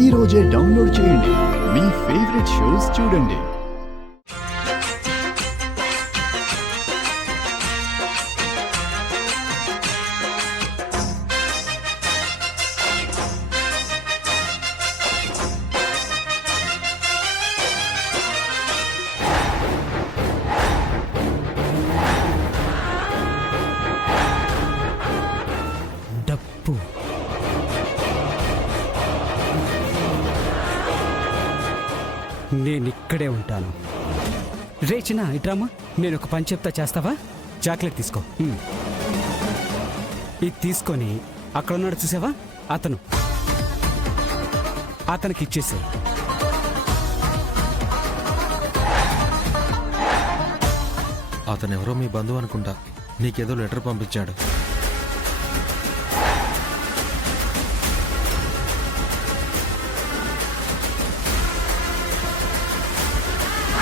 ఈ రోజే డౌన్లోడ్ చేయండి. మీ ఫేవరెట్ షోస్ చూడండి. డప్పు నేనిక్కడే ఉంటాను. రేచిన ఇట్రామా, నేను ఒక పని చెప్తా, చేస్తావా? చాక్లెట్ తీసుకో. ఇది తీసుకొని అక్కడ ఉన్నాడు చూసావా, అతనికి ఇచ్చేసి. అతనెవరో మీ బంధువు అనుకుంటా, నీకేదో లెటర్ పంపించాడు.